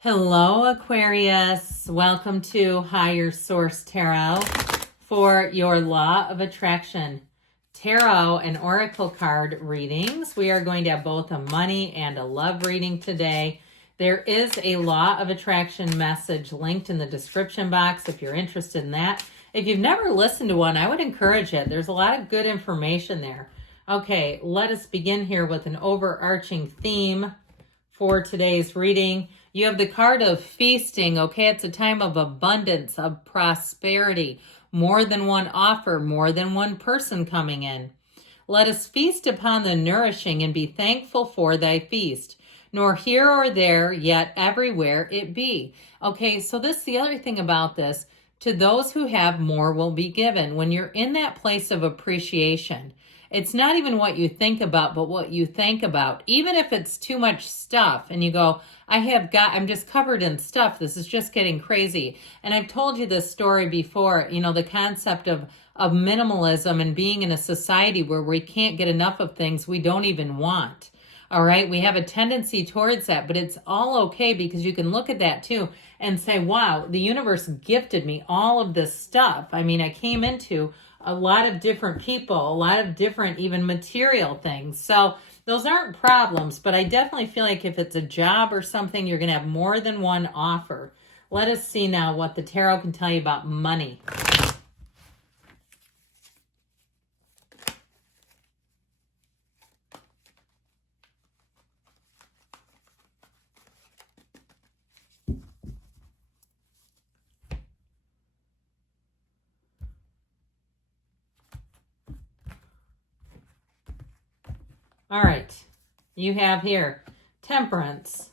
Hello, Aquarius. Welcome to Higher Source Tarot for your Law of Attraction Tarot and Oracle card readings. We are going to have both a money and a love reading today. There is a Law of Attraction message linked in the description box if you're interested in that. If you've never listened to one, I would encourage it. There's a lot of good information there. Okay, let us begin here with an overarching theme for today's reading. You have the card of feasting, okay? It's a time of abundance, of prosperity, more than one offer, more than one person coming in. Let us feast upon the nourishing and be thankful for thy feast, nor here or there, yet everywhere it be. Okay, so this is the other thing about this. To those who have, more will be given. When you're in that place of appreciation, it's not even what you think about, but what you think about. Even if it's too much stuff and you go, I'm just covered in stuff. This is just getting crazy. And I've told you this story before, the concept of minimalism and being in a society where we can't get enough of things we don't even want. All right. We have a tendency towards that, but it's all okay because you can look at that too and say, wow, the universe gifted me all of this stuff. I mean, I came into a lot of different people, a lot of different even material things. So those aren't problems, but I definitely feel like if it's a job or something, you're going to have more than one offer. Let us see now what the tarot can tell you about money. All right, you have here Temperance,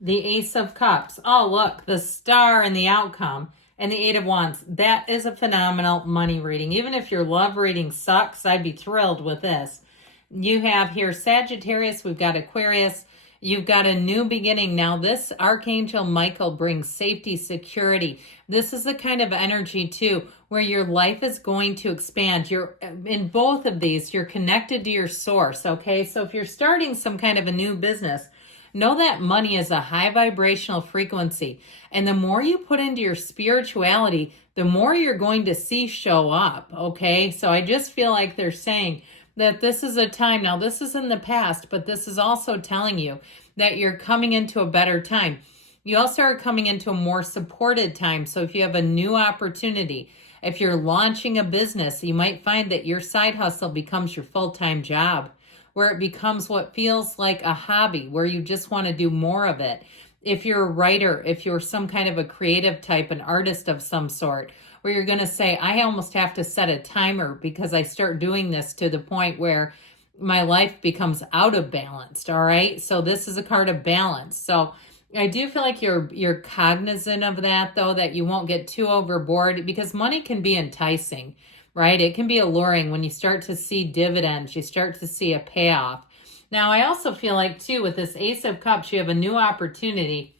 the Ace of Cups. Oh, look, the Star and the outcome, and the Eight of Wands. That is a phenomenal money reading. Even if your love reading sucks, I'd be thrilled with this. You have here Sagittarius, we've got Aquarius, you've got a new beginning. Now, this Archangel Michael brings safety, security. This is the kind of energy, too, where your life is going to expand. You're in both of these, you're connected to your source, okay? So if you're starting some kind of a new business, know that money is a high vibrational frequency. And the more you put into your spirituality, the more you're going to see show up, okay? So I just feel like they're saying that this is a time, now this is in the past, but this is also telling you that you're coming into a better time. You also are coming into a more supported time. So if you have a new opportunity, if you're launching a business, you might find that your side hustle becomes your full-time job, where it becomes what feels like a hobby, where you just want to do more of it. If you're a writer, if you're some kind of a creative type, an artist of some sort, where you're going to say, I almost have to set a timer because I start doing this to the point where my life becomes out of balance. All right. So this is a card of balance. So I do feel like you're cognizant of that, though, that you won't get too overboard, because money can be enticing, right? It can be alluring when you start to see dividends, you start to see a payoff. Now, I also feel like, too, with this Ace of Cups, you have a new opportunity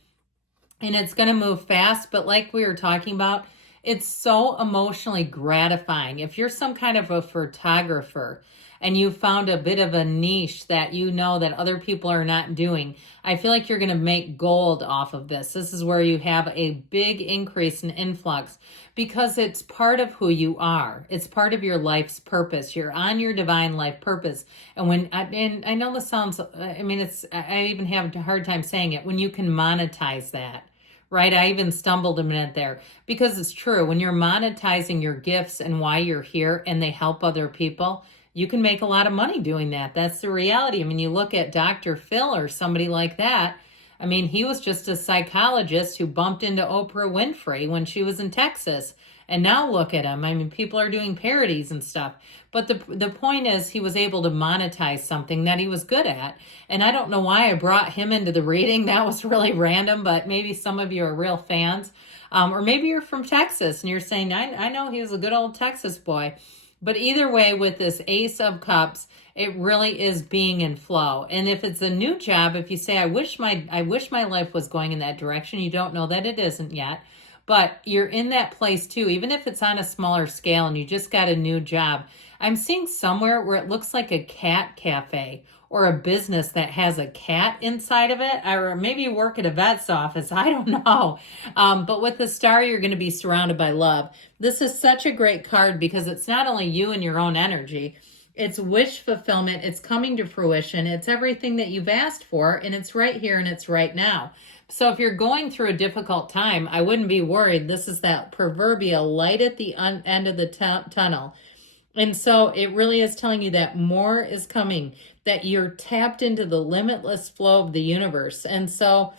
and it's going to move fast. But like we were talking about, it's so emotionally gratifying. If you're some kind of a photographer and you found a bit of a niche that you know that other people are not doing, I feel like you're going to make gold off of this. This is where you have a big increase in influx because it's part of who you are. It's part of your life's purpose. You're on your divine life purpose. And I know this sounds, I even have a hard time saying it, when you can monetize that. Right? I even stumbled a minute there because it's true. When you're monetizing your gifts and why you're here and they help other people, you can make a lot of money doing that. That's the reality. I mean, you look at Dr. Phil or somebody like that. I mean, he was just a psychologist who bumped into Oprah Winfrey when she was in Texas. And now look at him. I mean, people are doing parodies and stuff. But the point is, he was able to monetize something that he was good at. And I don't know why I brought him into the reading. That was really random, but maybe some of you are real fans. Or maybe you're from Texas and you're saying, I know he was a good old Texas boy. But either way, with this Ace of Cups, it really is being in flow. And if it's a new job, if you say, I wish my life was going in that direction, you don't know that it isn't yet. But you're in that place too, even if it's on a smaller scale and you just got a new job. I'm seeing somewhere where it looks like a cat cafe or a business that has a cat inside of it, or maybe you work at a vet's office. I don't know. But with the star, you're going to be surrounded by love. This is such a great card because it's not only you and your own energy, it's wish fulfillment. It's coming to fruition. It's everything that you've asked for, and it's right here and it's right now. So if you're going through a difficult time, I wouldn't be worried. This is that proverbial light at the end of the tunnel. And so it really is telling you that more is coming, that you're tapped into the limitless flow of the universe. And so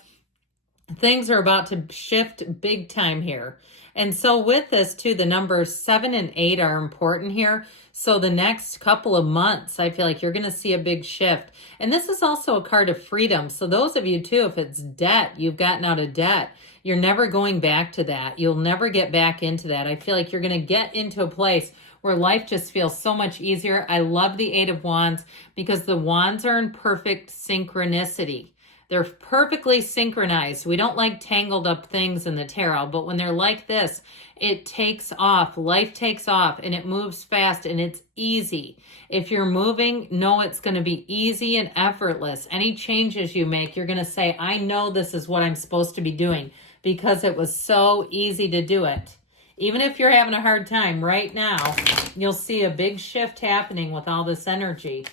things are about to shift big time here. And so with this too, the numbers 7 and 8 are important here. So the next couple of months, I feel like you're going to see a big shift. And this is also a card of freedom. So those of you too, if it's debt, you've gotten out of debt, you're never going back to that. You'll never get back into that. I feel like you're going to get into a place where life just feels so much easier. I love the 8 of Wands because the wands are in perfect synchronicity. They're perfectly synchronized. We don't like tangled up things in the tarot, but when they're like this, it takes off. Life takes off and it moves fast and it's easy. If you're moving, know it's going to be easy and effortless. Any changes you make, you're going to say, I know this is what I'm supposed to be doing because it was so easy to do it. Even if you're having a hard time right now, you'll see a big shift happening with all this energy.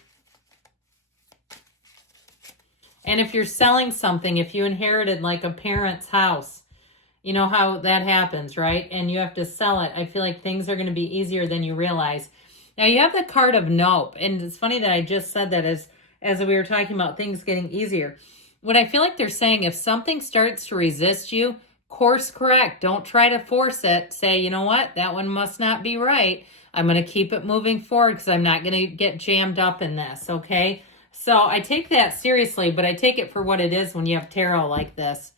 And if you're selling something, if you inherited like a parent's house, you know how that happens, right? And you have to sell it. I feel like things are going to be easier than you realize. Now you have the card of Nope. And it's funny that I just said that as we were talking about things getting easier. What I feel like they're saying, if something starts to resist you, course correct. Don't try to force it. Say, you know what? That one must not be right. I'm going to keep it moving forward because I'm not going to get jammed up in this, okay? So I take that seriously, but I take it for what it is when you have tarot like this.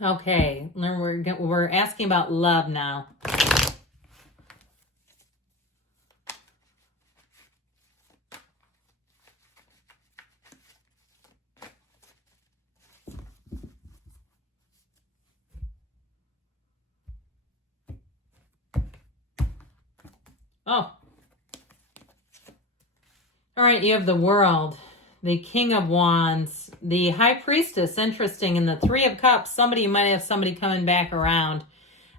Okay, we're asking about love now. Oh. All right, you have the World, the King of Wands, the High Priestess, interesting, and the Three of Cups. You might have somebody coming back around.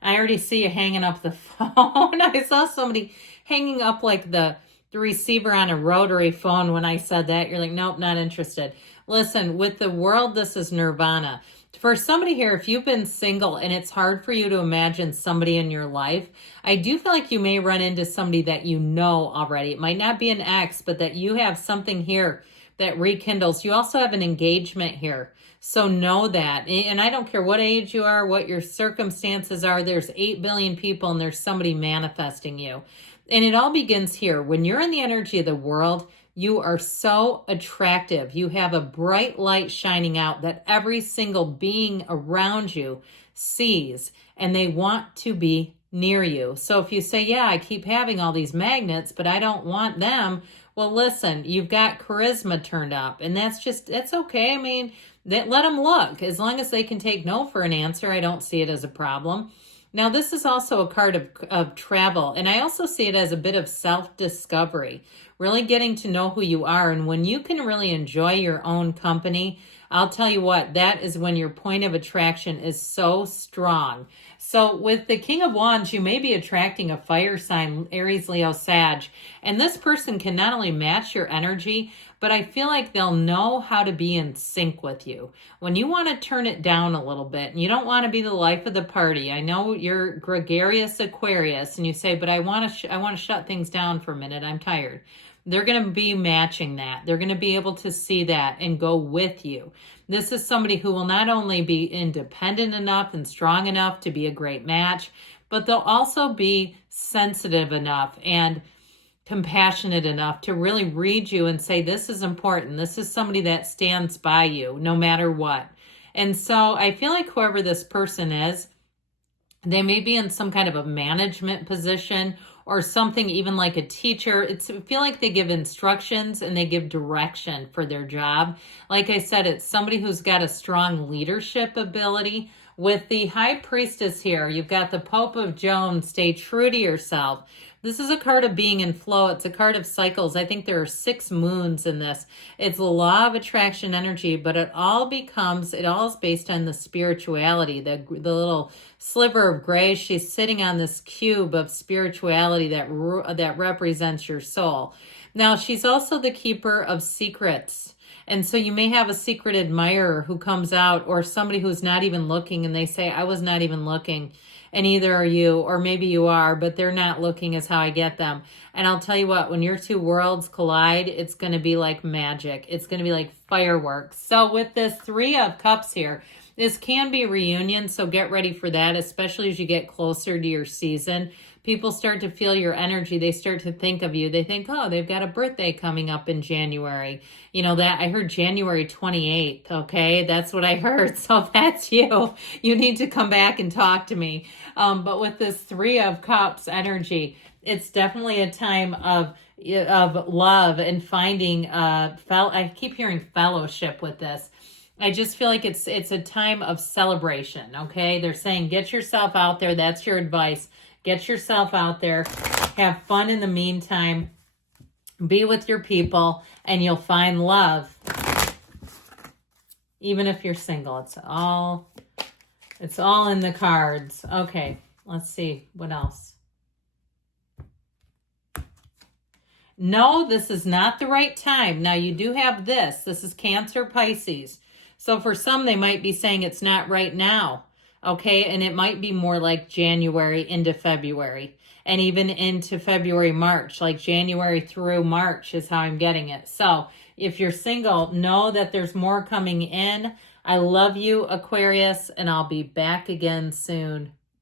I already see you hanging up the phone. I saw somebody hanging up like the receiver on a rotary phone when I said that. You're like, nope, not interested. Listen, with the World, this is nirvana. For somebody here, if you've been single and it's hard for you to imagine somebody in your life, I do feel like you may run into somebody that you know already. It might not be an ex, but that you have something here that rekindles. You also have an engagement here. So know that. And I don't care what age you are, what your circumstances are. There's 8 billion people and there's somebody manifesting you. And it all begins here. When you're in the energy of the World, you are so attractive. You have a bright light shining out that every single being around you sees, and they want to be near you. So if you say, yeah, I keep having all these magnets, but I don't want them. Well, listen, you've got charisma turned up, and that's okay. I mean, let them look. As long as they can take no for an answer, I don't see it as a problem. Now, this is also a card of travel, and I also see it as a bit of self-discovery, really getting to know who you are. And when you can really enjoy your own company, I'll tell you what, that is when your point of attraction is so strong. So with the King of Wands, you may be attracting a fire sign, Aries, Leo, Sag, and this person can not only match your energy, but I feel like they'll know how to be in sync with you. When you want to turn it down a little bit and you don't want to be the life of the party, I know you're gregarious Aquarius and you say, but I want to shut things down for a minute. I'm tired. They're going to be matching that. They're going to be able to see that and go with you. This is somebody who will not only be independent enough and strong enough to be a great match, but they'll also be sensitive enough and compassionate enough to really read you and say, this is important. This is somebody that stands by you no matter what. And so I feel like whoever this person is, they may be in some kind of a management position or something, even like a teacher. I feel like they give instructions and they give direction for their job. Like I said, it's somebody who's got a strong leadership ability. With the High Priestess here, you've got the Pope of Joan, stay true to yourself. This is a card of being in flow. It's a card of cycles. I think there are 6 moons in this. It's the law of attraction energy, but it all is based on the spirituality, the little sliver of gray. She's sitting on this cube of spirituality that represents your soul. Now, she's also the keeper of secrets. And so you may have a secret admirer who comes out, or somebody who's not even looking, and they say, I was not even looking. And either are you, or maybe you are, but they're not looking is how I get them. And I'll tell you what, when your 2 worlds collide, it's going to be like magic. It's going to be like fireworks. So with this 3 of Cups here, this can be a reunion, so get ready for that, especially as you get closer to your season. People start to feel your energy. They start to think of you. They think, oh, they've got a birthday coming up in January. You know, that I heard January 28th, okay? That's what I heard. So that's you. You need to come back and talk to me. But with this 3 of Cups energy, it's definitely a time of love and finding, I keep hearing fellowship with this. I just feel like it's a time of celebration, okay? They're saying get yourself out there. That's your advice. Get yourself out there. Have fun in the meantime. Be with your people, and you'll find love. Even if you're single, it's all in the cards. Okay, let's see what else. No, this is not the right time. Now, you do have this. This is Cancer, Pisces. So for some, they might be saying it's not right now. Okay, and it might be more like January into February, and even into February, March, like January through March is how I'm getting it. So if you're single, know that there's more coming in. I love you, Aquarius, and I'll be back again soon.